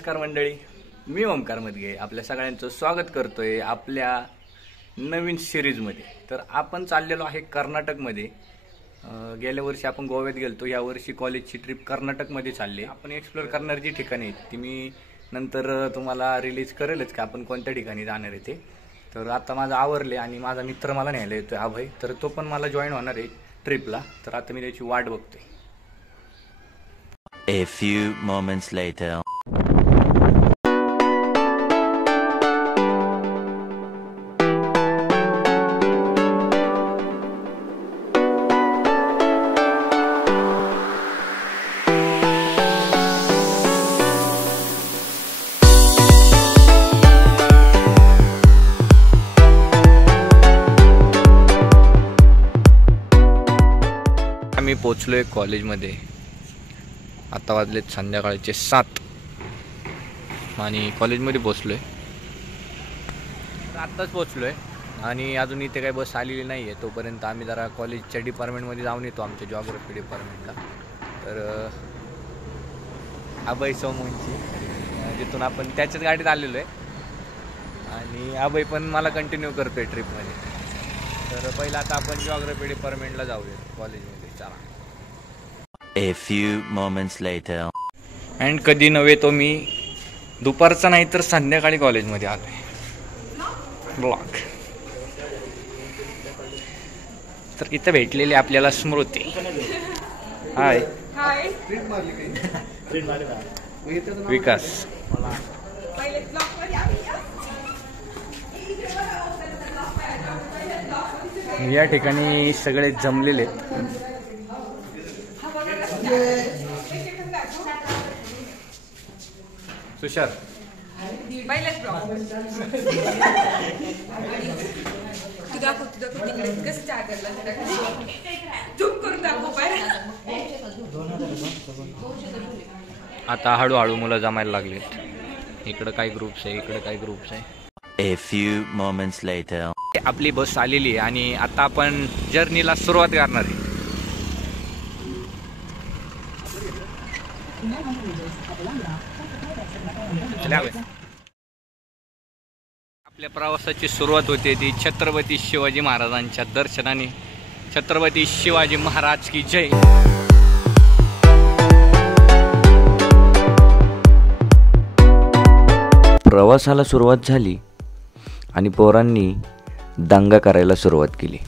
नमस्कार मंडळी, मी ओमकार मदगे आपल्या सगळ्यांचं स्वागत करतोय आपल्या नवीन सिरीजमध्ये। तर आपण चाललेलो आहे कर्नाटकमध्ये। गेल्या वर्षी आपण गोव्यात गेलतो, या वर्षी कॉलेजची ट्रिप कर्नाटकमध्ये चालली आहे। आपण एक्सप्लोर करणार जी ठिकाणे आहेत ती मी नंतर तुम्हाला रिलीज करेलच का आपण कोणत्या ठिकाणी जाणार आहे ते। तर आता माझं आवरले आणि माझा मित्र मला न्यायला येतोय अभय, तर तो पण मला जॉईन होणार आहे ट्रिपला। तर आता मी त्याची वाट बघतोय। A few moments later. आम्ही पोचलोय कॉलेजमध्ये। आता वाजलेत संध्याकाळचे 7 आणि कॉलेजमध्ये पोचलोय। आत्ताच पोचलोय आणि अजून इथे काही बस आलेली नाही आहे। तोपर्यंत आम्ही जरा कॉलेजच्या डिपार्टमेंटमध्ये जाऊन येतो, आमच्या जॉग्राफी डिपार्टमेंटला। तर अभय सोमोंची जिथून आपण त्याच्याच गाडीत आलेलो आहे आणि अभय पण मला कंटिन्यू करतोय ट्रिपमध्ये। तर पहिला आता आपण जॉग्राफी डिपार्टमेंटला जाऊया कॉलेजमध्ये, चला। A few moments later. And कधी नव्हे तो मी दुपारचा नाही तर संध्याकाळी कॉलेजमध्ये आलोय ब्लॉग। तर इथं भेटलेली आपल्याला स्मृती। हाय विकास। या ठिकाणी सगळे जमलेले तुषार आता हळूहळू मुलं जमायला लागलेत। इकडे काही ग्रुप्स आहे, इकडे काही ग्रुप्स आहे। A few moments later. आपली बस आलेली आहे आणि आता आपण जर्नीला सुरुवात करणार आहे। आपल्या प्रवासाची सुरुवात होते ती छत्रपती शिवाजी महाराजांच्या दर्शनाने। छत्रपती शिवाजी महाराज की जय। प्रवासाला सुरुवात झाली आणि पोरांनी दंगा करायला सुरुवात केली।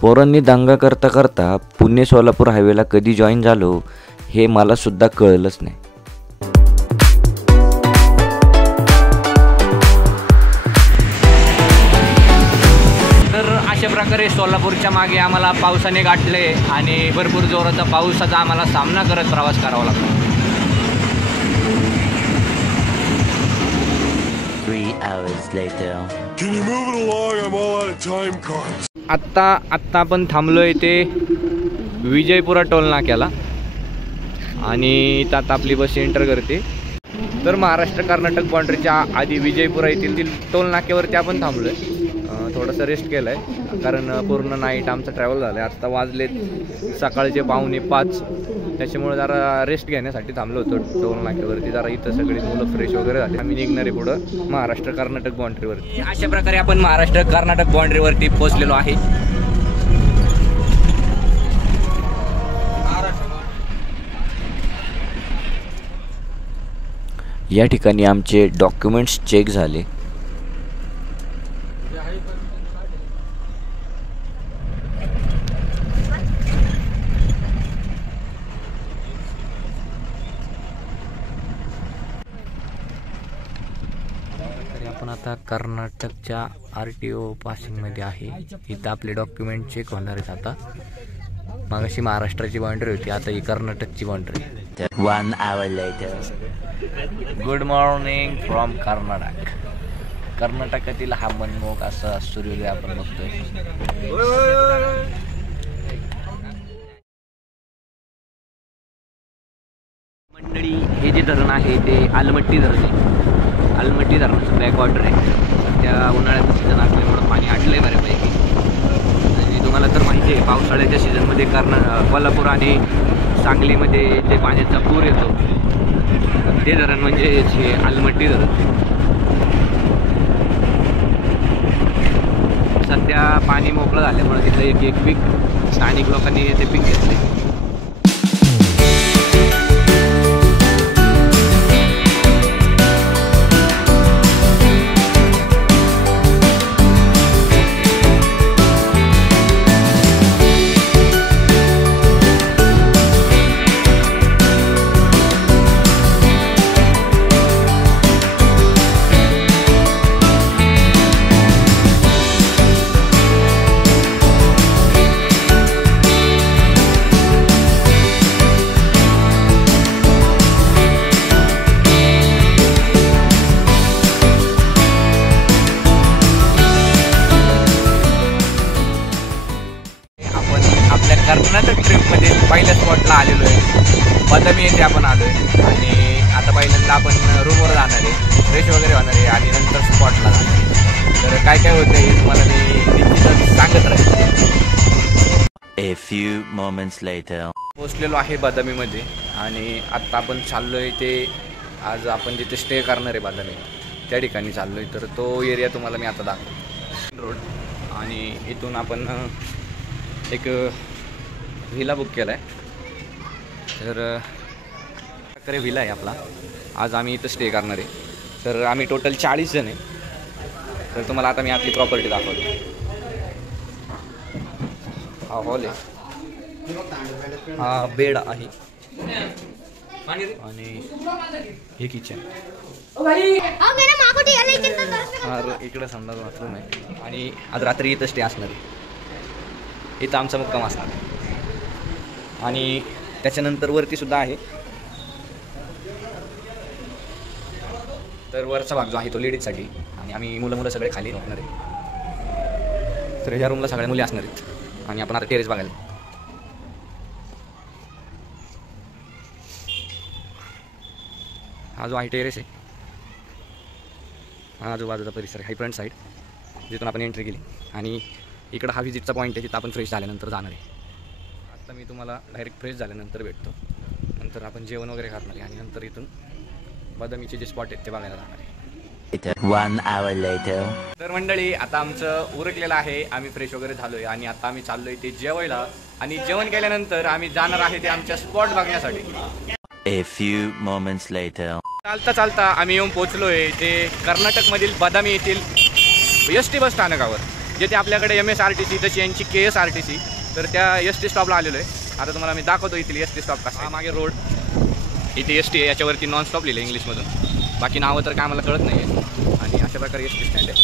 पोरांनी दंगा करता करता पुणे सोलापूर हायवेला कधी जॉईन झालो हे मला सुद्धा कळलंच नाही। तर अशा प्रकारे सोलापूरच्या मागे आम्हाला पावसाने गाठले आणि भरपूर जोराचा पावसाचा आम्हाला सामना करत प्रवास करावा लागला। 3 hours later. Can you move it along? I'm all out of time cards. आत्ता आपण थांबलोय ते विजयपुरा टोल नाक्याला आणि इथं आता आपली बस एंटर करते। तर महाराष्ट्र कर्नाटक बाउंड्रीच्या आधी विजयपुरा येथील टोल नाक्यावरती आपण थांबलोय। थोडंसं रेस्ट केलं आहे कारण पूर्ण नाईट आमचं ट्रॅव्हल झालं आहे। आत्ता वाजलेत सकाळचे 4:45, त्याच्यामुळे जरा रेस्ट घेण्यासाठी थांबलो होतो टोल नाक्यावरती। जरा इथं सगळी मुलं फ्रेश वगैरे झाले, आम्ही निघणारे पुढं महाराष्ट्र कर्नाटक बाउंड्रीवरती। अशा प्रकारे आपण महाराष्ट्र कर्नाटक बाउंड्रीवरती पोहोचलेलो आहे। या ठिकाणी आमचे डॉक्युमेंट्स चेक झाले। आपण आता कर्नाटकच्या RTO पासिंगमध्ये आहे। इथं आपले डॉक्युमेंट चेक होणार आहेत। आता मागाशी महाराष्ट्राची बाउंड्री होती, आता ही कर्नाटकची boundary. 1 hour later. Good morning from Karnataka. कर्नाटकातील हा मनमोहक असा सूर्योदय आपण बघतोय। मंडळी, हे जे धरण आहे ते आलमट्टी धरण आहे। आलमट्टी धरणाचं बॅकवॉटर आहे। सध्या उन्हाळ्याचं सीझन असल्यामुळं पाणी आटलंय बऱ्यापैकी। आणि तुम्हाला तर माहिती आहे पावसाळ्याच्या सीझनमध्ये कोल्हापूर आणि सांगलीमध्ये जे पाण्याचा पूर येतो ते धरण म्हणजे आलमट्टी धरण. सध्या पाणी मोकळं झाल्यामुळे तिथं एक पीक स्थानिक लोकांनी ते पीक घेतले. कर्नाटक ट्रिपमध्ये पहिल्या स्पॉटला आलेलो आहे. बदामी येथे आपण आलो आहे आणि आता पहिल्यांदा आपण रूमवर जाणार आहे, फ्रेश वगैरे होणार आहे आणि नंतर स्पॉटला जाणार आहे. तर काय काय होतं हे तुम्हाला मी निश्चितच सांगत राहील. A few moments later. पोचलेलो आहे बदामीमध्ये आणि आत्ता आपण चाललो आहे ते आज आपण जिथे स्टे करणार आहे बदामी त्या ठिकाणी चाललो आहे. तर तो एरिया तुम्हाला मी आता दाखवतो. रोड आणि इथून आपण एक व्हिला बुक केला आहे. तर प्रकारे व्हिला आहे आपला. आज आम्ही इथं स्टे करणार आहे. तर आम्ही टोटल 40 जण आहे. तर तुम्हाला आता मी आपली प्रॉपर्टी दाखवतो. हा हॉल आहे, हा बेड आहे आणि हे किचन. इकडं समजा बाथरूम आहे आणि आज रात्री इथं स्टे असणार आहे. इथं आमचा मुक्काम असणार आहे आणि त्याच्यानंतर वरती सुद्धा आहे. तर वरचा भाग जो आहे तो लेडीजसाठी आणि आम्ही मुलं सगळे खाली झोपणार आहे. तर ह्या रूमला सगळ्या मुली असणार आहेत आणि आपण आता टेरेस बघायला. हा जो आहे टेरेस आहे, हा आजूबाजूचा परिसर आहे, फ्रंट साईड जिथून आपण एंट्री केली आणि इकडं हा विजिटचा पॉईंट आहे जिथं आपण फ्रेश झाल्यानंतर जाणार आहे. आता मी तुम्हाला डायरेक्ट फ्रेश झाल्यानंतर भेटतो. नंतर आपण जेवण वगैरे करणार आहे आणि नंतर इथून बदामीचे जे स्पॉट आहेत ते बघायला जाणार आहे. 1 hour later. तर मंडळी आता आमचं उरकलेलं आहे. आम्ही फ्रेश वगैरे झालो आहे आणि आता आम्ही चाललो आहे ते जेवायला आणि जेवण केल्यानंतर आम्ही जाणार आहे ते आमच्या स्पॉट बघण्यासाठी. A few moments later. चालता चालता आम्ही येऊन पोहोचलो आहे ते कर्नाटकमधील बदामी येथील ST बस स्थानकावर, जिथे आपल्याकडे MSRTC जशी यांची KSRTC. तर त्या ST स्टॉपला आलेलो आहे. आता तुम्हाला मी दाखवतो इथली ST स्टॉप कसा. मागे रोड इथे ST आहे, याच्यावरती नॉन स्टॉप लिहिलं इंग्लिशमधून. बाकी नावं तर काय मला कळत नाही आहे. आणि अशा प्रकारे ST स्टँड आहे.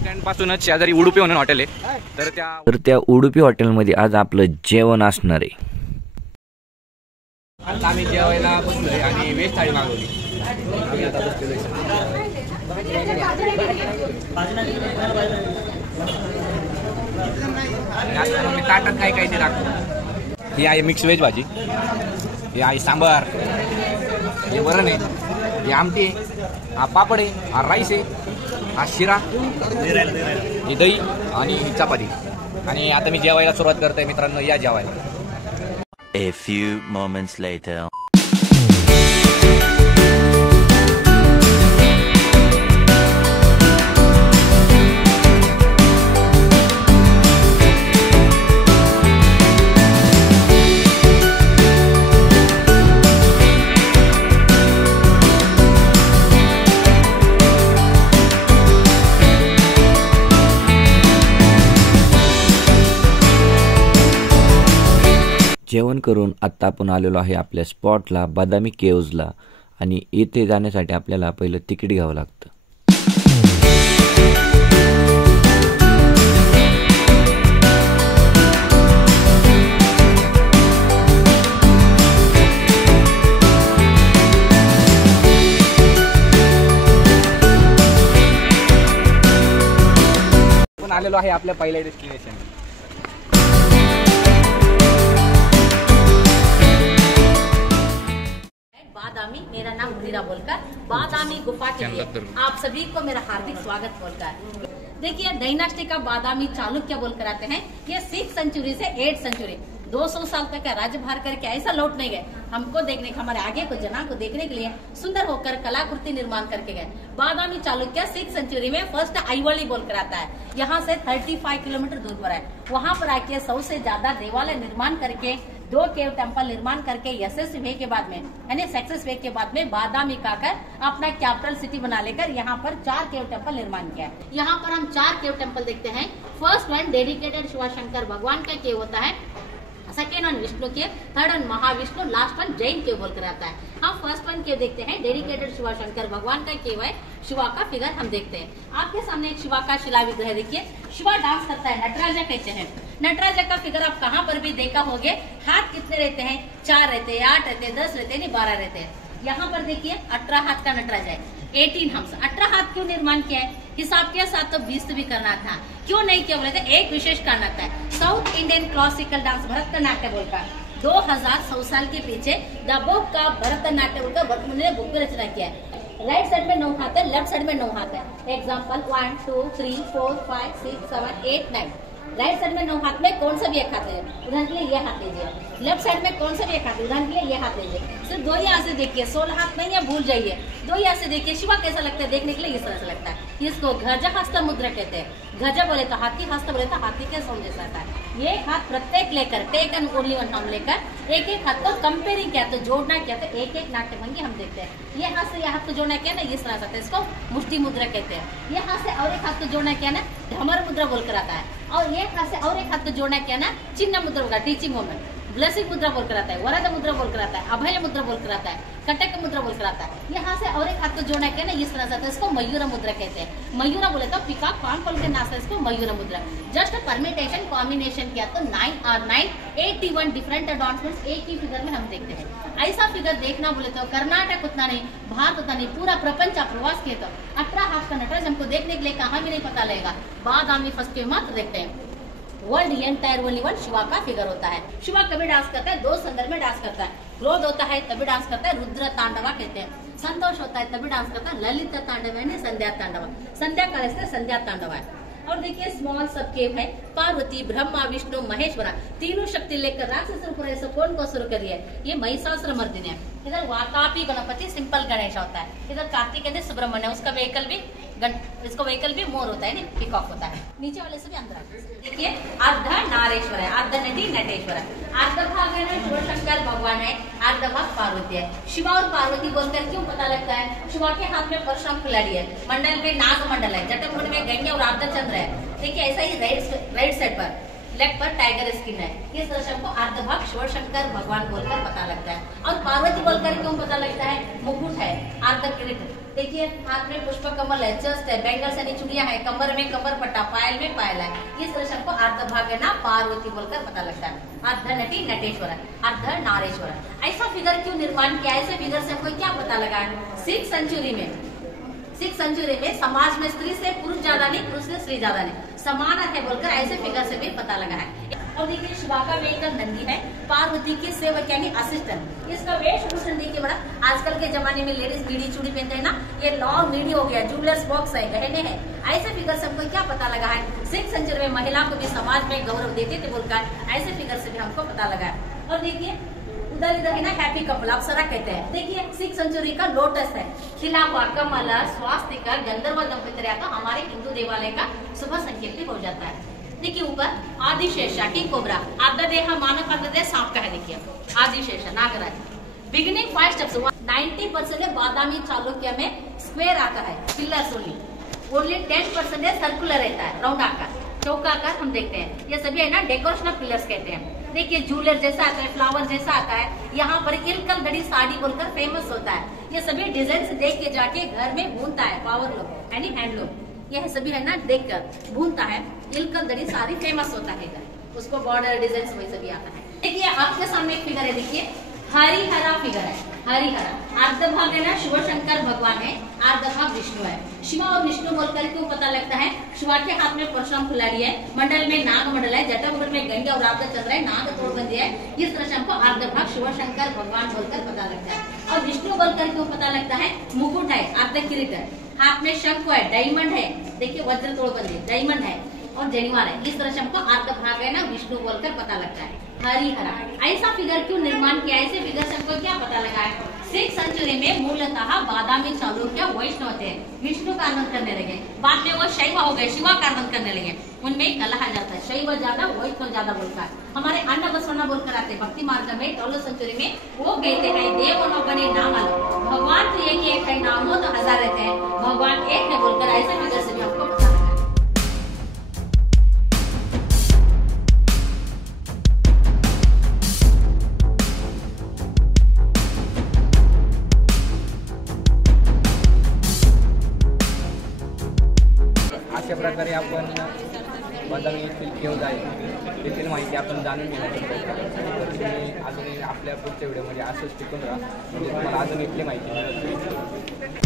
स्टँडपासूनच शेजारी उडुपी म्हणून हॉटेल आहे. तर त्या उडुपी हॉटेलमध्ये आज आपलं जेवण असणार आहे. आता आम्ही जेवायला बसलोय आणि व्हेज थाळी मागवली. आम्ही आता बसलेलो मी ताटात काय काय ते दाखवतो. ही आहे मिक्स व्हेज भाजी, ही आहे सांबार, हे वरण आहे, ही आमटी आहे, हा पापड आहे, हा राईस आहे, हा शिरा, ही दही आणि ही चपाती. आणि आता मी जेवायला सुरुवात करतोय मित्रांनो, या जेवायला. A few moments later. जेवण करून आत्ता आपण आलेलो आहे आपल्या स्पॉटला, बदामी केव्जला. आणि येथे जाण्यासाठी आपल्याला पहिलं तिकीट घ्यावं लागतं. आपण आलेलो आहे आपल्या पहिल्या डेस्टिनेशन. बादामी, मेरा नाम मुनीरा बोलकर, बादामी गुफा के लिए आप सभी को मेरा हार्दिक स्वागत बोलकर. देखिए डायनास्टी का बादामी चालुक्य बोलकर आते हैं. ये 6th सेंचुरी से 8th सेंचुरी 200 साल तक का राज्यभार करके ऐसा लौट नहीं गए, हमको देखने के, हमारे आगे को जना को देखने के लिए सुंदर होकर कलाकृति निर्माण करके गए। बादामी चालुक्य 6th सेंचुरी में फर्स्ट आईवली बोलकर आता है, यहाँ से 35 किलोमीटर दूर पर है। वहाँ पर आके 100 से ज्यादा देवालय निर्माण करके 2 केव टेम्पल निर्माण करके यशस्वी हुए के बाद में, यानी सक्सेस हुए के बाद में बादामी का कर अपना कैपिटल सिटी बना लेकर यहाँ पर 4 केव टेम्पल निर्माण किया है। यहाँ पर हम 4 केव टेम्पल देखते हैं। First one dedicated Shiv Shankar भगवान का केव होता है, सेकेंड वन विष्णु के, third one Mahavishnu, last one Jain cave बोलकर आता है। हम फर्स्ट वन केव देखते हैं, डेडिकेटेड शिव शंकर भगवान का केव है। शिवा का फिगर हम देखते हैं। आपके सामने एक शिवा का शिला विग्रह देखिए। शिवा डांस करता है, नटराजा कहते हैं। नटराजा का फिगर आप कहाँ पर भी देखा होगे। हाथ कितने रहते हैं? 4 रहते हैं, 8 रहते हैं, 10 रहते हैं, नहीं 12 रहते हैं। यहाँ पर देखिए 18 हाथ का नटराजा है। 18 हम 18 हाथ क्यों निर्माण किया है? हिसाब के साथ तो 20 भी करना था, क्यों नहीं किया बोले तो एक विशेष कारण आता है। South Indian classical dance Bharatanatyam बोलकर 2100 साल के पीछे द बुक का भरतनाट्यम बोलकर वर्तमान ने बुक में रचना किया है। राइट साइड में 9 हाथ है, लेफ्ट साइड में 9 हाथ है। एग्जाम्पल 1 2 3 4 5 6 7 8 9। राइट साइड में 9 हाथ में कौन सा भी एक हाथ लीजिए, उदाहरण के लिए ये हाथ लीजिए। लेफ्ट साइड में कौन सा भी एक हाथ, उदाहरण के लिए ये हाथ लीजिए। सिर्फ 2 ही हाथ से देखिए, 16 हाथ नहीं है, भूल जाइए। 2 ही हाथ से देखिए। शिवा कैसा लगता है देखने के लिए? इस तरह से लगता है। इसको गजहस्त मुद्रा कहते हैं। गज बोले तो हाथी, हस्त बोले तो हाथी के सौंदर्य रहता है। ये हाथ प्रत्येक लेकर, टेक एंड ओनली वन हम लेकर एक एक हाथ को कंपेयरिंग किया तो जोड़ना किया तो एक एक नाट्य भंगी हम देखते हैं। ये हाथ से ये हाथ को जोड़ना किया ना, इस तरह से, इसको मुष्टि मुद्रा कहते हैं। ये हाथ से और एक हाथ को जोड़ना किया ना, ढमर मुद्रा बोलकर आता है। और एक हाथ से और एक हाथ को जोड़ना किया ना, चिन्ह मुद्रा होगा, टीचिंग मोमेंट। ब्लेसिंग मुद्रा बोलकर आता है, वरद मुद्रा बोलकर आता है, अभय मुद्रा बोलकर आता है, कटक मुद्रा बोलकर आता है। यहाँ से और एक हाथ को जोड़ना किया ना, इस तरह से, इसको मयूर मुद्रा कहते हैं। मयूरा बोले तो पिकॉक, पाम पल के नाम से इसको मयूर मुद्रा। जस्ट परमिटेशन कॉम्बिनेशन किया तो 981 डिफरेंट डांसमेंट्स एक ही फिगर में हम देखते हैं। ऐसा फिगर देखना बोले तो कर्नाटक उतना नहीं, भारत उतना नहीं, पूरा प्रपंच आप प्रवास किए तो 18 हाथ का नटराज हमको देखने के लिए कहाँ भी नहीं पता लगेगा। बादामी फर्स्ट के मात्र देखते हैं। World entire only one Shiva का फिगर होता है। शिवा कभी डांस करता है? 2 संदर्भ में डांस करता है। क्रोध होता है तभी डांस करता है, रुद्र तांडवा कहते हैं। संतोष होता है तभी डांस करता है, ललित तांडव है, संध्या तांडवा। संध्या काल से संध्या तांडवा है। और देखिए स्मॉल सब केव है। पार्वती, ब्रह्मा, विष्णु, महेश्वरा तीनों शक्ति लेकर राक्षस कौन को शुरू करिए? ये महिषासुर मर्दिनी है। इधर वातापी गणपति सिंपल गणेश होता है। इधर कार्तिक सुब्रमण्य, उसका व्हीकल भी इसको व्हीकल भी मोर होता है, नहीं पिकॉक होता है। नीचे वाले से भी अंदर देखिए अर्ध नारेश्वर है, अर्ध नदी नटेश्वर है। अर्ध भाग है ना शिव शंकर भगवान है, अर्ध भाग पार्वती है। शिवा और पार्वती बोलकर क्यों पता लगता है? शिवा के हाथ में परशुराम खिलाड़ी है, मंडल में नाग मंडल है, जटमुंड में गंगे और अर्धचंद्र है। देखिए ऐसा ही राइट साइड पर लेग पर टाइगर स्किन है। इस तरह से हमको अर्धभाग शिव शंकर भगवान बोलकर पता लगता है। और पार्वती बोलकर क्यों पता लगता है? मुकुट है, अर्ध किरीट। देखिए हाथ में पुष्प कमल है, चस्ट है, बैंगल्स यानी चूड़ियां है, कमर में कमर पट्टा, पायल में पायल है। इस तरह से हमको अर्धभाग है ना पार्वती बोलकर पता लगता है। अर्ध नटी नटेश्वर है, अर्ध नारेश्वर है। ऐसा फिगर क्यों निर्माण किया? ऐसे फिगर से हमको क्या पता लगा? 6th सेंचुरी में समाज में स्त्री से पुरुष ज्यादा नहीं, पुरुष से स्त्री ज्यादा नहीं, समान है बोलकर ऐसे फिगर से भी पता लगा है। और देखिए शिवा का वेहिकल नंदी है, पार्वती की सेवक यानी असिस्टेंट। इसका वेशभूषण देखिए बड़ा, आजकल के जमाने में लेडीज बीड़ी चूड़ी पहनते हैं ना, ये लॉन्ग बीड़ी हो गया, ज्वेलर्स बॉक्स है, गहने है। ऐसे फिगर से हमको क्या पता लगा है? 6th सेंचुरी में महिला को भी समाज में गौरव देते थे बोलकर ऐसे फिगर से भी हमको पता लगा है। और देखिए उधर इधर है ना हैप्पी कपल, अप्सरा कहते हैं। देखिए 6th सेंचुरी का लोटस है, खिला हुआ कमल, स्वास्थ्य का गंधर्व दंपति का हमारे हिंदू देवालय का शुभ संकेत हो जाता है। देखिए ऊपर आदिशेषा की कोबरा, आर्धदेह मानव आर्धदेह सांप का है। देखिए आदिशेषा नागराज। बिगिनिंग 5 स्टेप्स 90% बादामी चालुक्य में स्क्वायर आता है, पिलर्स ओनली 10% सर्कुलर रहता है, राउंड आकार, चौकाकार हम देखते हैं। ये सभी है ना डेकोरेशन ऑफ पिलर्स कहते हैं। देखिए जूलर जैसा आता है, फ्लावर जैसा आता है। यहाँ पर इलकल घड़ी साड़ी बोलकर फेमस होता है। ये सभी डिजाइन से देख के जाके घर में बुनता है पावर लूम यानी हैंडलूम। यह सभी है ना देखकर भूनता है। इलकल दड़ी साड़ी फेमस होता है इधर, उसको बॉर्डर डिजाइन वही सभी आता है। देखिए आपके सामने एक फिगर है, देखिए हरिहरा फिगर है। हरिहरा अर्धभाग है ना शिव शंकर भगवान है, अर्धभाग विष्णु है। शिवा और विष्णु बोलकर क्यों पता लगता है? शिवा के हाथ में परशुराम खिलाड़ी है, मंडल में नाग मंडल है, जटामुंड में गंगे और अर्धचंद्र है, नाग तोड़बंदी है। इस तरह से हमको अर्धभाग शिव शंकर भगवान बोलकर पता लगता है। और विष्णु बोलकर क्यों पता लगता है? मुकुट है, अर्ध किरीट है, हाथ में शंख है, डायमंड है। देखिए वज्र तोड़बंदी डायमंड है। और जेनिवार है। इस तरह से हमको अर्ध भाग है ना विष्णु बोलकर पता लगता है। हरी हरा ऐसा फिगर क्यों निर्माण किया? ऐसे फिगर से हमको क्या पता लगा है? 6th सेंचुरी में मूलतः बादामी चालुक्य वैष्णव थे, विष्णु का आराधन करने लगे। बाद में वो शैव हो गए, शिवा का आराधन करने लगे। उनमें कलह जाता है, शैव ज्यादा वैष्णव ज्यादा बोलकर। हमारे अन्न बसवना बोलकर आते भक्ति मार्ग में 12 सेंचुरी में वो कहते हैं देव न बने नाम आलो, भगवान तो एक है, नाम हो तो हजार रहते हैं, भगवान एक है बोलकर ऐसे फिगर से भी हमको पता लगा। अशा प्रकारे आपण बदामी येथील केव्ह आहे तेथील माहिती आपण जाणून घेण्याचा प्रयत्न करतो. तुम्ही अजूनही आपल्या पुढच्या व्हिडिओमध्ये असंच टिकून राहा, म्हणजे तुम्हाला अजून इथली माहिती मिळेल.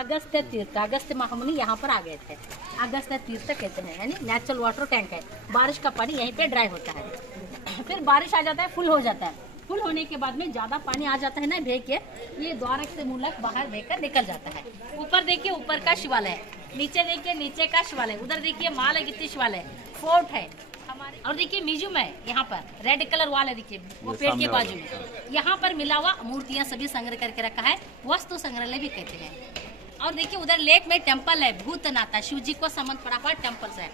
अगस्त्य तीर्थ, अगस्त्य महामुनि यहाँ पर आ गए थे। अगस्त्य तीर्थ कहते हैं, यानी नेचुरल वाटर टैंक है। बारिश का पानी यहीं पे ड्राई होता है, फिर बारिश आ जाता है, फुल हो जाता है। फुल होने के बाद में ज्यादा पानी आ जाता है ना भे के, ये द्वारक से मूलक बाहर बहकर निकल जाता है। ऊपर देखिए ऊपर का शिवालय है, नीचे देखिए नीचे का शिवालय, उधर देखिए मालगित्ती शिवालय, फोर्ट है हमारे, और देखिए म्यूजियम है यहाँ पर, रेड कलर वाला देखिए वो पेड़ के बाजू में। यहाँ पर मिला हुआ मूर्तियाँ सभी संग्रह करके रखा है, वस्तु संग्रहालय भी कहते हैं। और देखिए उधर लेक में टेम्पल है, भूतनाथा, शिव जी को संबंध पड़ा हुआ टेम्पल्स है।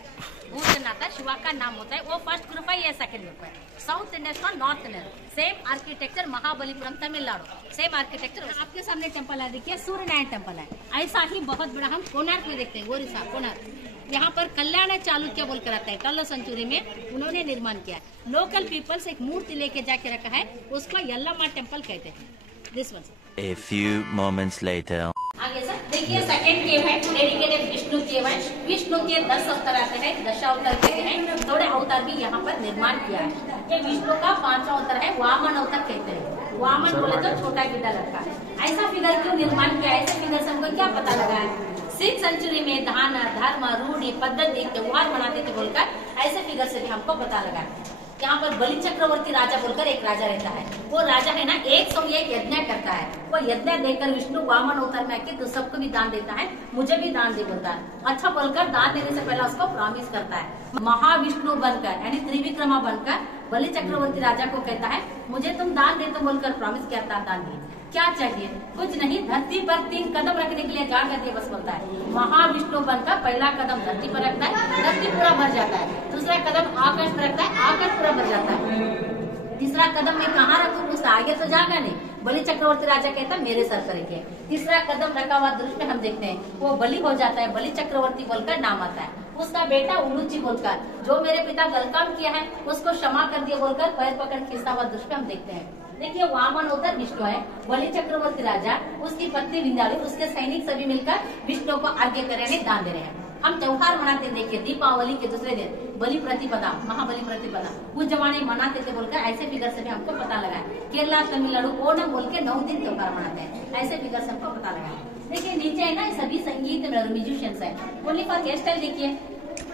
भूतनाथा शिवा का नाम होता है, वो फर्स्ट ग्रुप है, ये सेकंड ग्रुप है। साउथ इंडिया का north India, same architecture, Mahabalipuram Tamil Nadu, same architecture. आपके सामने टेम्पल है, देखिए सूर्य नारायण टेम्पल है। ऐसा ही बहुत बड़ा हम कोणार्क में देखते हैं, ओडिशा कोणार्क। यहाँ पर कल्याण चालुक्य बोलकर आता है, 12 सेंचुरी में उन्होंने निर्माण किया। लोकल पीपल्स एक मूर्ति लेके जाके रखा है, उसको यल्लामा टेम्पल कहते हैं। This one. A few moments later. आगे सर देखिए सेकंड केव है, डेडिकेटेड विष्णु केव है। विष्णु के 10 अवतार आते हैं, दशावतार कहते हैं, थोड़े अवतार भी यहाँ पर निर्माण किया है। ये विष्णु का 5वां अवतार है, वामन अवतार कहते हैं। वामन बोले तो छोटा गिड्डा लड़का। ऐसा फिगर क्यों निर्माण किया? ऐसे फिगर से हमको क्या पता लगा है? 6th सेंचुरी में दान धर्म रूढ़ी पद्धति त्योहार मनाते थे बोलकर ऐसे फिगर से भी हमको पता लगा है। यहाँ पर बलि चक्रवर्ती राजा बोलकर एक राजा रहता है, वो राजा है ना 101 यज्ञ करता है। वो यज्ञ देकर विष्णु वामन अवतार में आके तो सबको भी दान देता है, मुझे भी दान दे बोलता है। अच्छा बोलकर दान देने से पहले उसको प्रॉमिस करता है। महाविष्णु बनकर यानी त्रिविक्रमा बनकर बलि चक्रवर्ती राजा को कहता है मुझे तुम दान दे, तो बोलकर प्रॉमिस किया था दान दिए। क्या चाहिए? कुछ नहीं, धरती पर 3 कदम रखने के लिए जान करके बस बोलता है। महाविष्णु बनकर पहला कदम धरती पर रखता है, धरती पूरा भर जाता है। दूसरा कदम आकाश पर रखता है, आकाश पूरा भर जाता है। तीसरा कदम मैं कहाँ रखूँ? उससे आगे तो जाएगा नहीं। बलि चक्रवर्ती राजा कहता है मेरे सर पर रखिए। तीसरा कदम रखा हुआ दृश्य में हम देखते हैं, वो बलि हो जाता है, बलि चक्रवर्ती बोलकर नाम आता है। उसका बेटा उलूची बोलकर जो मेरे पिता गलत काम किया है उसको क्षमा कर दिया बोलकर पैर पकड़ खींचता हुआ दृश्य हम देखते हैं। देखिए वामन अवतार विष्णु है, बलि चक्रवर्ती राजा, उसकी पत्नी विंध्यावली, उसके सैनिक सभी मिलकर विष्णु को आज्ञा कर रहे हैं, दान दे रहे हैं। हम त्योहार मनाते देखिए, दीपावली के दूसरे दिन बलि प्रतिपदा, महाबली प्रतिपदा उस जमाने मनाते थे बोलकर ऐसे फिगर से भी हमको पता लगा है। केरला तमिलनाडु ओणम बोल के 9 दिन त्योहार मनाते हैं, ऐसे फिगर से हमको पता लगा है। देखिए नीचे है ना सभी संगीत म्यूजिशियंस है। ओनली फॉर हेयर स्टाइल देखिए,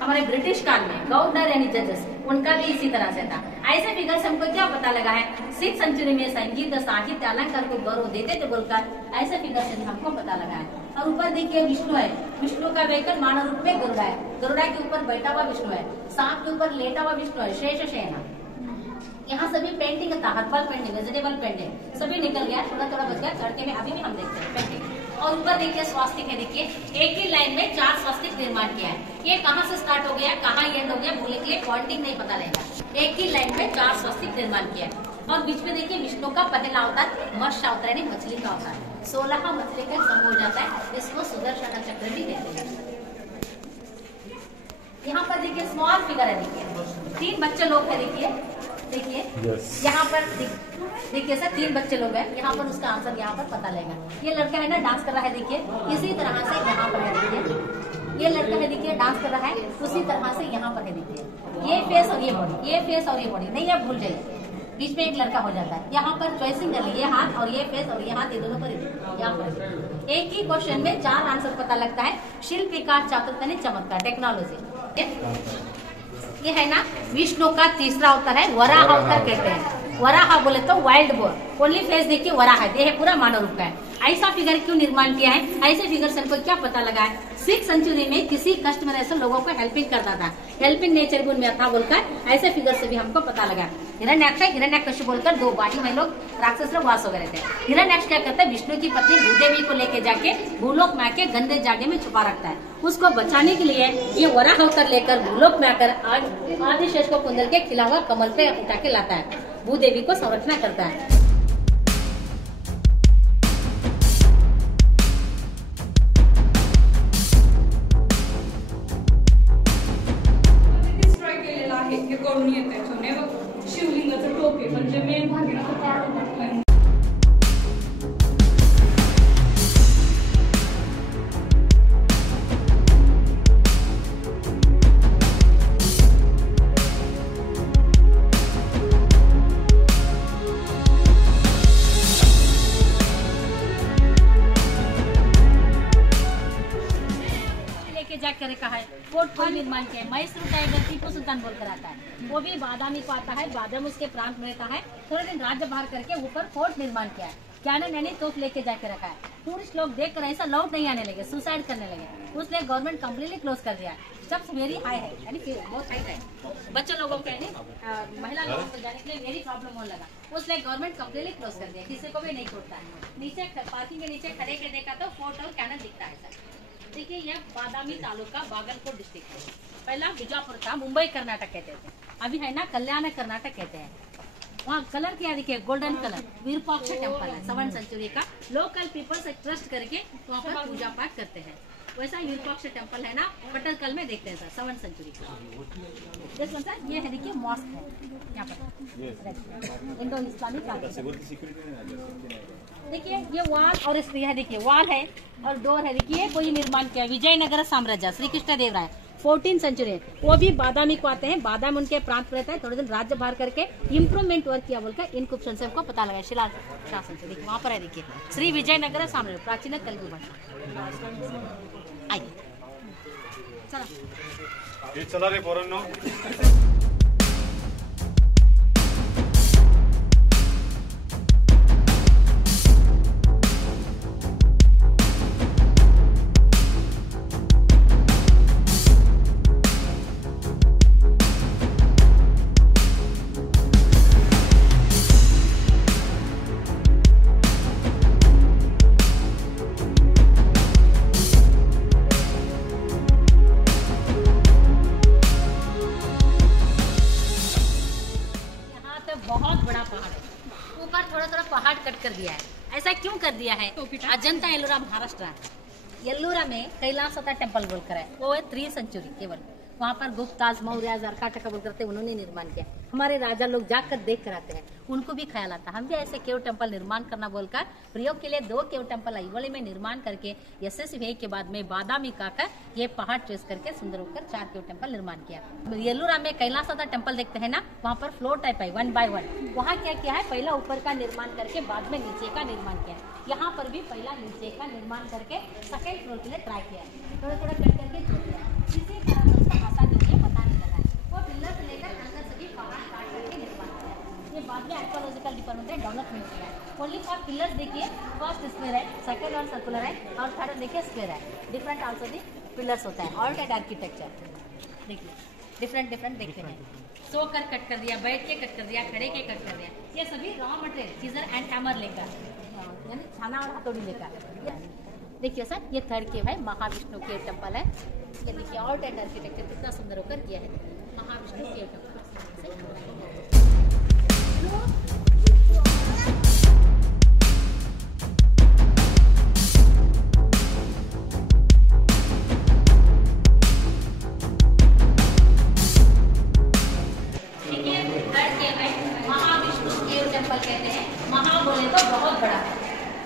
हमारे ब्रिटिश काल में गवर्नर यानी जजेस उनका भी इसी तरह से था। ऐसे फिगर से हमको क्या पता लगा है? 6th सेंचुरी में संगीत साहित्य अलंकार को गौरव देते थे बोलकर ऐसे फिगर से भी हमको पता लगा है। और ऊपर देखिए विष्णु है, विष्णु का वेहिकल मानव रूप में गरुड़ा है, गरुड़ा के ऊपर बैठा हुआ विष्णु है, सांप के ऊपर लेटा हुआ विष्णु है, शेष शयन। यहाँ सभी पेंटिंग था, हर्बल पेंटिंग, वेजिटेबल पेंटिंग सभी निकल गया, थोड़ा थोड़ा बच गया, लड़के में अभी भी हम देखते हैं पेंटिंग। और ऊपर देखिए स्वास्तिक है, देखिए एक ही लाइन में 4 स्वास्तिक निर्माण किया है। ये कहाँ से स्टार्ट हो गया, कहाँ एंड हो गया बोलने के लिए पॉइंटिंग नहीं पता लगेगा। एक ही लाइन में 4 स्वास्तिक निर्माण किया है। और बीच में देखिए विष्णु का पहला अवतार मत्स्य अवतार यानी मछली का अवतार, 16 मछली का समूह हो जाता है, इसको सुदर्शन चक्र भी कहते हैं। यहाँ पर देखिए स्मॉल फिगर है, देखिए 3 बच्चे लोग है, देखिए यहाँ पर देखिए सर 3 बच्चे लोग हैं। यहाँ पर उसका आंसर यहाँ पर पता लगेगा। ये लड़का है ना डांस कर रहा है, देखिए इसी तरह से यहाँ पर है, देखिए ये लड़का है, देखिए डांस कर रहा है उसी तरह से यहाँ पर है, देखिए ये फेस और ये बॉडी, ये फेस और ये बॉडी नहीं है, भूल जाइए बीच में एक लड़का हो जाता है। यहाँ पर चॉइसिंग कर लीजिए, हाथ और ये फेस और ये हाथ, ये दोनों पर यहाँ पर एक ही क्वेश्चन में 4 आंसर पता लगता है। शिल्प विकास चातुर्य चमत्कार टेक्नोलॉजी। ये है ना विष्णु का तीसरा अवतार है, वराह अवतार कहते हैं। वराह बोले तो वाइल्ड बोर, ओनली फेस देखिए वराह है, ये पूरा मानव रूप है। ऐसा फिगर क्यों निर्माण किया है, ऐसे फिगर से हमको क्या पता लगा है, 6th सेंचुरी में किसी कस्टमर ऐसे लोगों को हेल्पिंग करता था, हेल्पिंग नेचर गुण में था बोलकर ऐसे फिगर से भी हमको पता लगा। हिरण्यकश्यप बोलकर 2 बाही में लोग राक्षस लोग वास हो गए थे। हिरण्यक्ष क्या करता है, विष्णु की पत्नी भूदेवी को लेके जाके भूलोक में आके गंदे जागे में छुपा रखता है। उसको बचाने के लिए ये वराह अवतार लेकर भूलोक में आकर आदिशेष को कुंडल के खिला हुआ कमल पे उठा के लाता है, भूदेवी को संरक्षण करता है। हे करून येत आहे शिवलिंगाचं टोके म्हणजे मेन भागीरथ पाडून जाकर कहा है फोर्ट कोई निर्माण किया है। मैसूर टाइगर टीपू सुल्तान बोलकर आता है, वो भी बादामी को आता है, बादाम उसके प्रांत में रहता है। थोड़े दिन राज्य बाहर करके ऊपर फोर्ट निर्माण किया है, कैनन यानी तोप लेके जाके रखा है। टूरिस्ट लोग देख कर ऐसा लौट नहीं आने लगे, सुसाइड करने लगे, उसने गवर्नमेंट कम्प्लीटली क्लोज कर दिया। स्टेप्स वेरी हाई है यानी बहुत हाई है, बच्चे लोगों के महिला लोगों को जाने के लिए वेरी प्रॉब्लम होने लगा, उसने गवर्नमेंट कम्प्लीटली क्लोज कर दिया, किसी को भी नहीं छोड़ता है। नीचे पार्किंग के नीचे खड़े के देखा तो फोर्ट और कैनन दिखता है सर। देखिए यह बादामी तालुका बागलकोट डिस्ट्रिक्ट है, पहला बीजापुर था, मुंबई कर्नाटक कहते थे, अभी है ना कल्याण कर्नाटक कहते हैं। वहाँ कलर क्या देखिए गोल्डन कलर, विरूपाक्ष टेम्पल है 7th सेंचुरी का, लोकल पीपल्स ट्रस्ट करके वहाँ पर पूजा पाठ करते हैं। वैसा विरूपाक्ष टेम्पल है ना पटलकल में देखते हैं सर 7th सेंचुरी का। सर ये है देखिए मॉस्क है यहाँ पर इंडो इस्लामिक। देखिए ये वॉल और यह देखिए वॉल है और डोर है, देखिए कोई निर्माण किया विजयनगर साम्राज्य श्री कृष्ण देव राय 14th सेंचुरी, वो भी बादामी को आते हैं, बादाम उनके प्रांत रहता है। थोड़े दिन राज्य बाहर करके इम्प्रूवमेंट वर्क किया बोलकर इनकुप्शन से हमको पता लगा। शिला शासन से देखिए वहाँ पर है, देखिए श्री विजयनगर साम्राज्य प्राचीन तेलुगु भाषा। आइए चला रे पोरांनो। बहुत बड़ा पहाड़ है, ऊपर थोड़ा थोड़ा पहाड़ कट कर दिया है। ऐसा क्यों कर दिया है, अजंता एलोरा महाराष्ट्र है, एल्लोरा में कैलासता टेम्पल बोलकर है, वो है 3rd सेंचुरी केवल। वहाँ पर गुप्ताज मौर्य जरकाटका बोल करते उन्होंने निर्माण किया। हमारे राजा लोग जाकर देख कर आते हैं, उनको भी ख्याल आता है हम भी ऐसे केव टेम्पल निर्माण करना बोलकर प्रयोग के लिए 2 केव टेम्पल आईवली में निर्माण करके यशस्वी के बाद में बादामी काकर ये पहाड़ ट्रेस करके सुंदर होकर 4 केव टेम्पल निर्माण किया। येलुरा में कैलासता टेम्पल देखते हैं ना, वहाँ पर फ्लोर टाइप है 1 by 1। वहाँ क्या किया है, पहला ऊपर का निर्माण करके बाद में नीचे का निर्माण किया। यहाँ पर भी पहला नीचे का निर्माण करके 2nd फ्लोर के लिए ट्राई किया, थोड़ा थोड़ा कट करके छोड़ दिया। इसी कारण उसका भाषा देखिए पता नहीं लगा, वो पिलर से लेकर अंदर सभी पहाड़ काट करके निर्माण किया। ये बाद में आर्कियोलॉजिकल डिपार्टमेंट है डेवलपमेंट किया है। ओनली फॉर पिलर्स देखिए, फर्स्ट स्क्वायर है, सेकंड और सर्कुलर है, और थर्ड देखिए स्क्वायर है। डिफरेंट आल्सो दी पिलर्स होता है, ऑल्टर्ड आर्किटेक्चर देखिए डिफरेंट देखते हैं। सो कर कट कर दिया, बैठ के कट कर दिया, खड़े के कट कर दिया, ये सभी raw material scissor and hammer लेकर यानी छाना और हथौड़ी लेकर देखिए सर, ये थर्ड केव है, महाविष्णु केव टेम्पल है। ये देखिए आर्ट एंड आर्किटेक्चर कितना सुंदर होकर किया है। Mahavishnu cave temple.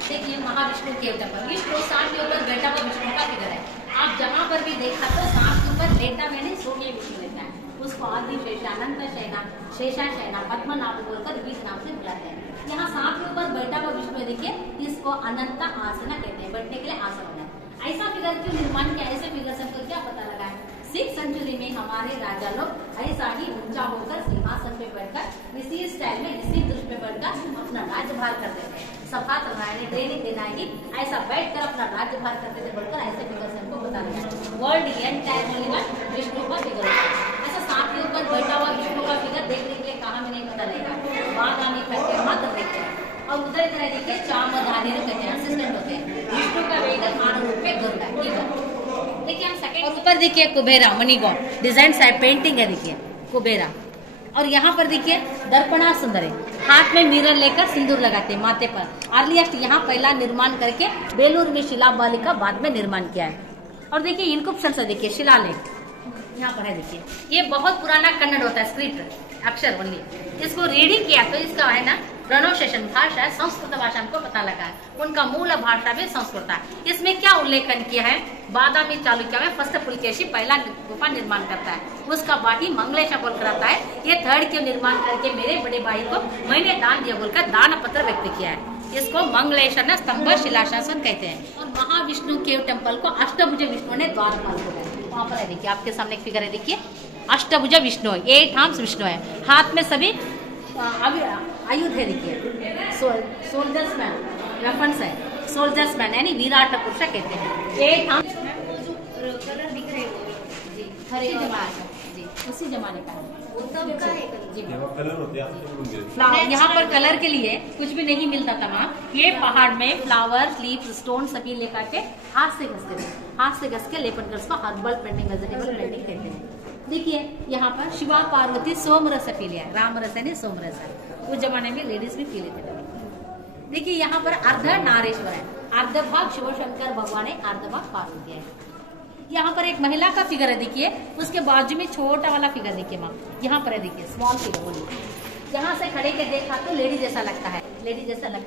देखिए महाविष्णु केव टेम्पल, विष्णु सांप के ऊपर बैठा हुआ विष्णु का फिगर है। आप जहाँ पर भी देखा तो सांप के ऊपर लेटा मैंने सो के विष्णु लेता है। उसको आदि शेषानंद शयना, शेषा शयना, पद्मनाभ बोलकर 20 नाम से बुलाते हैं। यहाँ सांप के ऊपर बैठा हुआ विष्णु देखिए, इसको अनंत आसना कहते हैं, बैठने के लिए आसन होना है। ऐसा फिगर क्यों निर्माण किया, ऐसे फिगर से हमको क्या पता लगा है? 6th सेंचुरी में हमारे राजा लोग ऐसा ही ऊंचा होकर सिंहासन पे बैठकर इसी स्टाइल में इसी दृश्य में बैठकर अपना राज्यभार करते थे। सभा सभाएं ट्रेनिंग देना ही ऐसा बैठकर अपना राज्यभार करते थे, बढ़कर ऐसे फिगर से हमको बता दिया। वर्ल्ड एंटायर ओनली विष्णु का फिगर होता है। ऐसा सांप के ऊपर बैठा हुआ विष्णु का फिगर देखने के लिए कहाँ में नहीं पता लगेगा, बाद आने करके मात्र देखते हैं। और उधर इधर देखिए चामधानी कहते हैं, असिस्टेंट होते हैं। विष्णु का वेगल मानव रूप में गरुड़ है। देखिए हम सेकंड, और ऊपर देखिए कुबेरा मनी गॉड डिजाइन है, पेंटिंग है, देखिए कुबेरा। और यहाँ पर देखिए दर्पणा सुंदर है, हाथ में मिरर लेकर सिंदूर लगाते हैं माथे पर। अर्लीस्ट यहाँ पहला निर्माण करके बेलूर में शिलाबालिका बाद में निर्माण किया है। और देखिए इनकुप्शन से देखिए शिलालेख यहाँ पर है। देखिए ये बहुत पुराना कन्नड़ होता है, स्क्रिप्ट अक्षर ओनली। इसको रीडिंग किया तो इसका है ना प्रोनाउंसिएशन भाषा संस्कृत भाषा हमको पता लगा है। उनका मूल भाषा भी संस्कृत है। इसमें क्या उल्लेखन किया है? बादामी चालुक्य में फर्स्ट पुलकेशी पहला गुफा निर्माण करता है, उसका बाटी मंगलेशा बोलकर आता है। ये थर्ड के निर्माण करके मेरे बड़े भाई को मैंने दान दिया बोलकर दान पत्र व्यक्त किया है। इसको मंगलेशा स्तंभ शिलाशासन कहते हैं। और महाविष्णु केव टेम्पल को अष्टभुज विष्णु ने द्वारपाल किया है। वहाँ पर है देखिए, आपके सामने एक फिगर है, देखिए अष्टभुज विष्णु है, 8 आर्म्स विष्णु है, हाथ में सभी आयुध है। देखिए सोल्जर्स मैन वेपन्स है, सोल्जर्स मैन यानी विराट पुरुष कहते हैं। 8 आर्म्स कलर दिख रहे जी, उसी जमाने का जी, उसी जमाने का जी। फ्लावर यहाँ पर कलर के लिए कुछ भी नहीं मिलता था वहाँ। ये पहाड़ में फ्लावर लीफ स्टोन सभी लेकर के हाथ से घस के लेपन कर उसको हर्बल पेंटिंग वेजिटेबल पेंटिंग कहते हैं। देखिए यहाँ पर शिवा पार्वती सोमरस पी लिया, रामरस यानी सोमरस है। उस जमाने में लेडीज भी पी लेते थे। देखिए यहाँ पर अर्ध नारेश्वर है, अर्ध भाग शिव शंकर भगवान है, अर्ध भाग पार्वती है। यहाँ पर एक महिला का फिगर है, देखिए उसके बाजू में छोटा वाला फिगर देखिए माँ, यहाँ पर है देखिए स्मॉल फिगर। यहाँ से खड़े के देखा तो लेडी जैसा लगता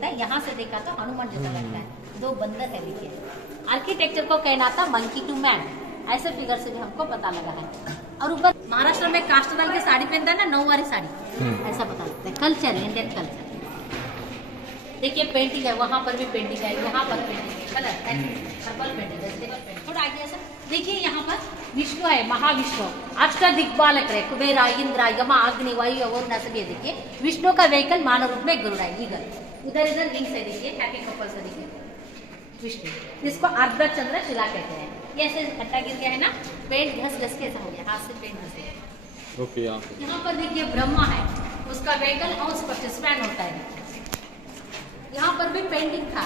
है, यहाँ से देखा तो हनुमान जैसा लगता है। 2 बंदर है देखिए। आर्किटेक्चर को कहना था मंकी टू मैन, ऐसे फिगर से भी हमको पता लगा है। और ऊपर महाराष्ट्र में कास्ट डाल के साड़ी पहनता है ना, 9वारी साड़ी, ऐसा बता सकते हैं। कल्चर है, इंडियन कल्चर। देखिए पेंटिंग है, वहाँ पर भी पेंटिंग है, यहाँ पर पेंटिंग है, कलर हर्बल पेंटिंग है। थोड़ा आगे सर देखिए, यहाँ पर विष्णु है, महाविष्णु अष्ट दिग्बालक है, कुबेरा इंद्रा यमा अग्नि वायु और नसबी। देखिए विष्णु का व्हीकल मानव रूप में गरुड़ है, ईगल। उधर इधर विंग्स है, देखिए हैप्पी कपल से देखिए विष्णु। इसको अर्धचंद्र शिला कहते हैं। ये ऐसे खट्टा गिर गया है ना, पेंट घस के ऐसा हो गया, हाथ से पेंट घस गया। ओके। यहाँ पर देखिए ब्रह्मा है, उसका व्हीकल हाउस पर स्पैन होता है। यहाँ पर भी पेंटिंग था,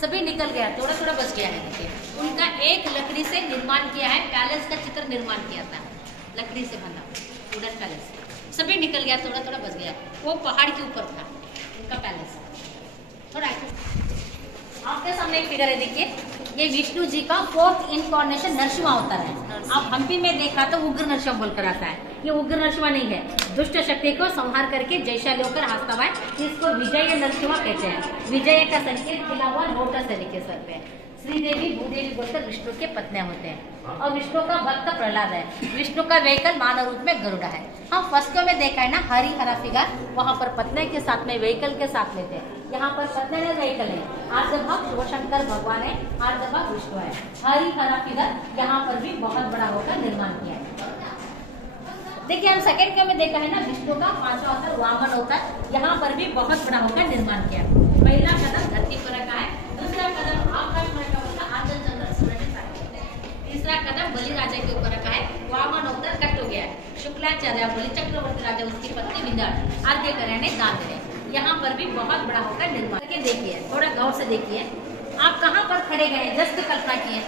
सभी निकल गया, थोड़ा थोड़ा बच गया है। देखिए उनका एक लकड़ी से निर्माण किया है, पैलेस का चित्र निर्माण किया था, लकड़ी से बना वुडन पैलेस, सभी निकल गया, थोड़ा थोड़ा बच गया। वो पहाड़ के ऊपर था उनका पैलेस। थोड़ा आपके सामने एक फिगर है, देखिए ये विष्णु जी का 4th इनकॉर्नेशन नरसिम्हा अवतार है। आप हम्पी में देखा तो उग्र नरसिम्हा बोलकर आता है, ये उग्र नरसिम्हा नहीं है, दुष्ट शक्ति को संहार करके जयशाली होकर हंसता हुआ है। इसको विजय नरसिम्हा कहते हैं। विजय का संकेत खिला हुआ लोटस है देखिए सर पे। श्रीदेवी भूदेवी बोलकर विष्णु के पत्नियां होते हैं। और विष्णु का भक्त प्रहलाद है। विष्णु का व्हीकल मानव रूप में गरुड़ा है। हम फर्स्ट में देखा है ना हरी हरा फिगर, वहाँ पर पत्नी के साथ में व्हीकल के साथ लेते हैं। यहाँ पर पत्नी ने व्हीकल है, आर्धभाग शिवशंकर भगवान है, आर्धभाग विष्णु है। हरी हरा फिगर यहाँ पर भी बहुत बड़ा होकर निर्माण किया है। देखिए हम सेकंड में देखा है ना, विष्णु का 5वां अवतार वामन अवतार, यहाँ पर भी बहुत बड़ा होकर निर्माण किया। पहला कदम धरती पर रखा है, दूसरा कदम आकाश में रखा हुआ आदल चंद्र सूर्य के साथ, तीसरा कदम बलि राजा के ऊपर रखा है। वामन अवतार कट हो गया है। शुक्लाचार्य बलि चक्रवर्ती राजा उसकी पत्नी विंध्या आद्य करण दान दे। यहाँ पर भी बहुत बड़ा होकर निर्माण करके देखिए, थोड़ा गौर से देखिए। आप कहाँ पर खड़े गए, जस्ट कल्पना किए।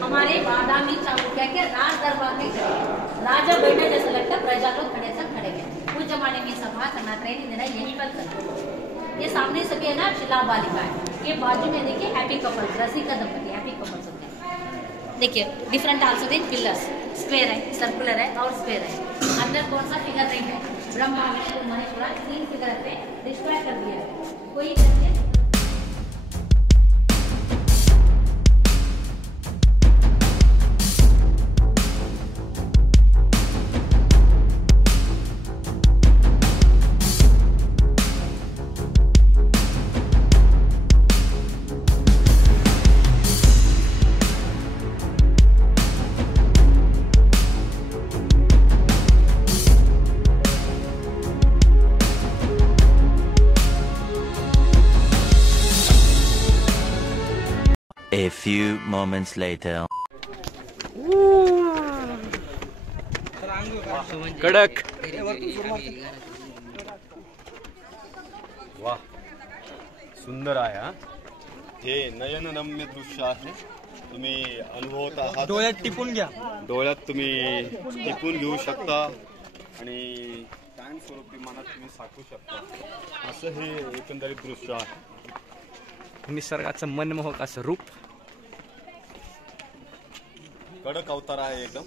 हमारे बादामी चालुक्य के राज दरबार में राजा बैठा जैसा लगता, प्रजा लोग खड़े सब खड़े गए। उस जमाने में सभा करना, ट्रेनिंग देना यही पर करना। ये सामने सभी है ना शिला बालिका है, ये बाजू में देखिए हैप्पी कपल्स, रसिका दंपति हैप्पी कपल्स होते हैं। देखिए डिफरेंट आल्सो देख पिलर्स, स्क्वायर है, सर्कुलर है और स्क्वायर है। अंदर कौन सा फिगर नहीं है, ब्रह्मा विष्णु महेश्वर 3 फिगर पे डिस्ट्रॉय कर दिया है। कोई A few moments later. कडक. वा सुंदर आहे हा. हे नयनरम्य दृश्य आहे. तुम्ही अनुभवत आहात. डोळ्यात टिपून घ्या. डोळ्यात तुम्ही टिपून घेऊ शकता आणि कायम स्वरूपी मनात तुम्ही साठवू शकता. असं हे एकंदरीत दृश्य आहे. निसर्गाचं मनमोहक असं रूप, कडक अवतार आहे एकदम,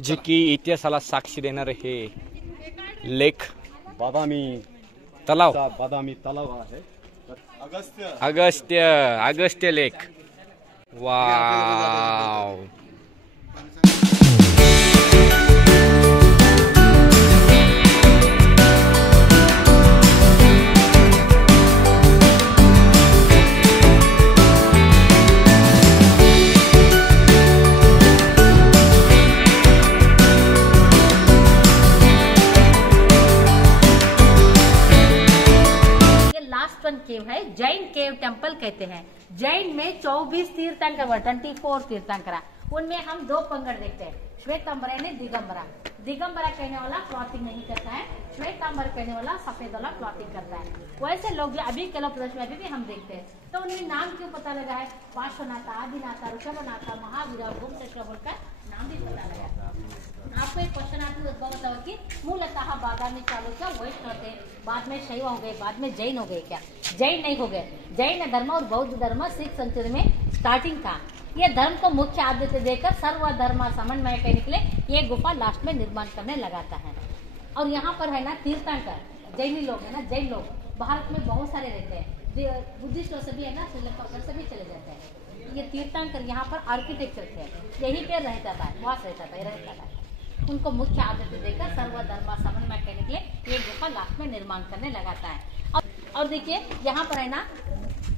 जे की इतिहासाला साक्षी देणारे हे लेक बादामी तलाव, बादामी तलाव आहे. अगस्त्य लेक. वाव. केव है, जैन केव टेम्पल कहते हैं। जैन में 24 तीर्थंकर, 24 तीर्थंकरा, उनमें हम 2 पंगड़ देखते हैं, श्वेतांबर यानी दिगंबरा। दिगंबरा कहने वाला क्लॉथिंग नहीं करता है, श्वेतांबर कहने वाला सफेद वाला क्लॉथिंग करता है। वैसे लोग जो अभी केलो प्रदेश में अभी भी हम देखते हैं, तो उन्हें नाम क्यों पता लगा है, पार्श्वनाथ, आदिनाथ, ऋषभनाथ, महावीर, भूमतेश्वर बोलकर नाम भी पता लगा। आपको एक क्वेश्चन आती उद्भव होता है कि मूलतः बादामी चालुक्य वैष्णव थे, बाद में शैव हो गए, बाद में जैन हो गए। क्या जैन नहीं हो गए? जैन धर्म और बौद्ध धर्म 6th सेंचुरी में स्टार्टिंग था। ये धर्म को मुख्य आद्यता देकर सर्व धर्म समन्वय करने के लिए ये गुफा लास्ट में निर्माण करने लगाता है। और यहाँ पर है ना तीर्थंकर जैनी लोग है ना, जैन लोग भारत में बहुत सारे रहते हैं, बुद्धिस्ट लोग सभी है ना, श्रीलंका उधर सभी चले जाते हैं। ये तीर्थंकर यहाँ पर आर्किटेक्चर थे, यहीं पे रहता था, वास रहता था। उनको मुख्य आदत देकर सर्वधर्म समन्वय करने के लिए ये गुफा लास्ट में निर्माण करने लगाता है। और देखिए यहाँ पर है ना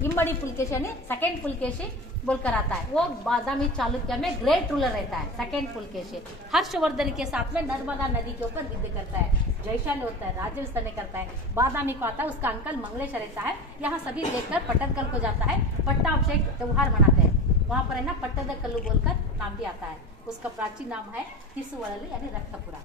इम्बड़ी पुलकेशी यानी 2nd पुलकेशी बोलकर आता है, वो बादामी चालुक्य में ग्रेट रूलर रहता है। 2nd पुलकेशी हर्षवर्धन के साथ में नर्मदा नदी के ऊपर युद्ध करता है, जयशाल होता है, राज्य करता है। बादामी को आता है, उसका अंकल मंगलेश रहता है। यहाँ सभी देखकर पट्टदकल को जाता है, पट्टाभिषेक त्योहार मनाते हैं। वहाँ पर है ना पट्टदकल्लू बोलकर नाम भी आता है। उसका प्राचीन नाम है हिस्सवळली यानी रक्तपुरा।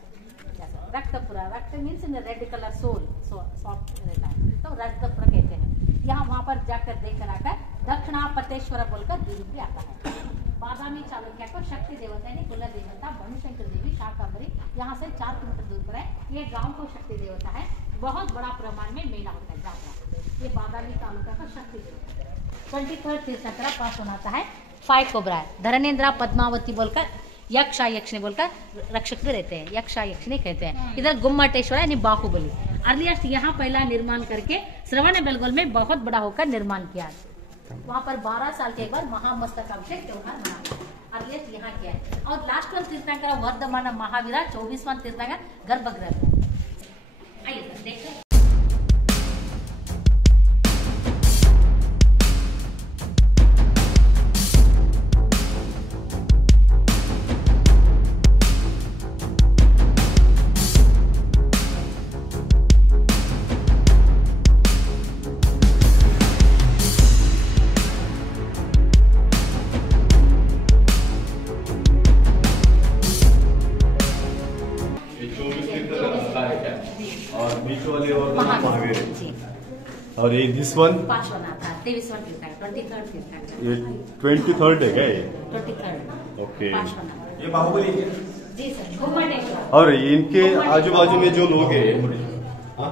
रक्तपुरा, रक्त means in red colour, sole soft रहता है, तो रक्तपुरा कहते हैं। यहाँ वहाँ पर जाकर देखकर आकर दक्षिणापतेश्वर बोलकर देवी भी आता है। बादामी चालुक्य को शक्ति देवता यानी कुल देवता बनशंकर देवी शाकंभरी यहाँ से 4 किलोमीटर दूर पर है। ये गांव को शक्ति देवता है, बहुत बड़ा प्रमाण में मेला होता है जात्रा। ये बादामी चालुक्य का शक्ति देवता है। 23rd तीर्थंकरा पास होना है। 5 कोबरा है, धरणेन्द्रा पद्मावती बोलकर यक्षा यक्षिणी बोलकर रक्षक भी रहते हैं, यक्षा यक्षिणी कहते हैं। इधर गुम्मटेश्वर यानी बाहुबली, अर्लियस्ट यहाँ पहला निर्माण करके श्रवणबेलगोल में बहुत बड़ा होकर निर्माण किया। वहाँ पर 12 साल के एक बार महामस्तकाभिषेक त्योहार मनाते, अर्लियस्ट यहाँ किया है। और लास्ट वन तीर्थंकर वर्धमान महावीरा, 24वां तीर्थंकर गर्भगृह। आइए देखते हैं। बीच वाले और और ये दिस वन 5वां था, 23वां तीर्थंकर, 23rd तीर्थंकर, ये 23rd है क्या ये? 23rd okay. 5वां। ये बाहुबली है? जी सर, गोमटेश्वर। और इनके आजू बाजू में जो लोग हैं, हाँ?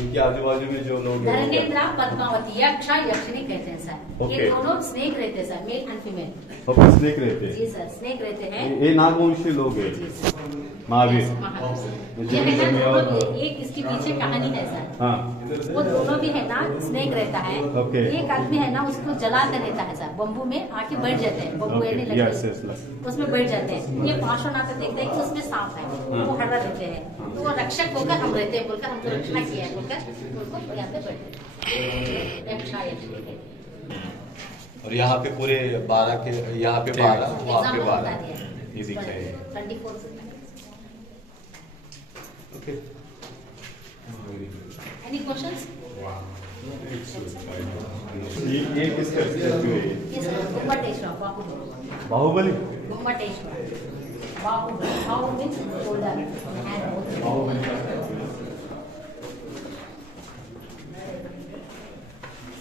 इनके आजू बाजू में जो लोग हैं धर्मेंद्र, पद्मावती, यक्षा, यक्षिणी कहते हैं सर। ओके। ये दोनों स्नेक रहते हैं सर, मेल एंड फीमेल। और स्नेक रहते हैं। जी सर, स्नेक रहते हैं। ये नागवंशी लोग हैं। जी सर। महावीर। महावीर। ये है ना दोनों, एक इसके पीछे कहानी है सर। हाँ। वो दोनों भी है ना, स्नेक रहता है। ओके। एक आदमी है ना, उसको जलाते रहता है सर, बम्बू में आके बैठ जाते हैं, बम्बू ओके, एने yes, लगते yes, उसमें बैठ जाते हैं। ये 5वां नाता देखते हैं कि उसमें सांप है, वो हरा देते हैं, तो वो रक्षक होकर हम रहते हैं बोलकर हमको रक्षणा किया है बोलकर उनको यहाँ पे बैठते हैं। रक्षा यक्षिणी कहते हैं। और यहाँ पे पूरे 12 के, यहाँ पे 12, वहाँ पे एग्जाम्पल 12 बता दिया। ये दिख रहे हैं। 24 ओके। Any questions? ये किसका स्टैचू है? ये सर गोमटेश्वर, बाहुबली। बाहुबली? गोमटेश्वर, बाहुबली, बाहु मीन्स शोल्डर,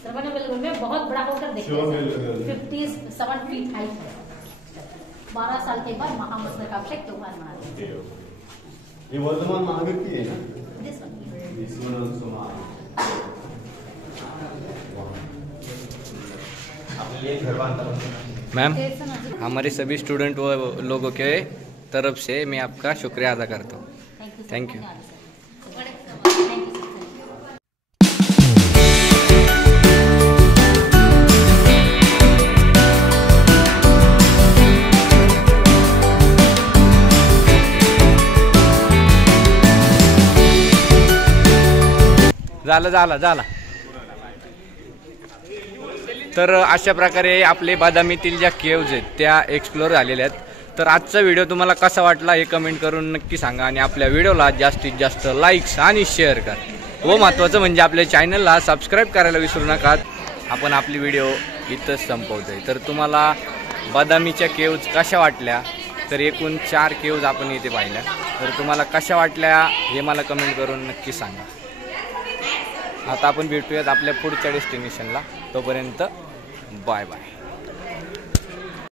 श्रवणबेलगोल में बहुत बड़ा होकर देखते हैं, 57 फीट हाइट है। 12 साल के बाद महामस्तकाभिषेक त्योहार मनाते हैं। ये वर्धमान महावीर की है ना? This one. This one also Mahavir. Ma'am, हमारे सभी स्टूडेंट लोगों के तरफ से मैं आपका शुक्रिया अदा करता हूँ। Thank you. झाला तर अशा प्रकारे आपले बादामीतील ज्या केव्ज आहेत त्या एक्सप्लोर झालेल्या आहेत। तर आजचा व्हिडिओ तुम्हाला कसा वाटला हे कमेंट करून नक्की सांगा आणि आपल्या व्हिडिओला जास्तीत जास्त लाईक्स आणि शेअर करा व महत्त्वाचं म्हणजे आपल्या चॅनलला सबस्क्राईब करायला विसरू नका। आपण आपली व्हिडिओ इथंच संपवतोय। तर तुम्हाला बादामीच्या केव्ज कशा वाटल्या, तर एकूण 4 केव्ज आपण इथे पाहिल्या, तर तुम्हाला कशा वाटल्या हे मला कमेंट करून नक्की सांगा। आता आपण भेटूयात आपल्या पुढच्या डेस्टिनेशनला, तोपर्यंत बाय बाय।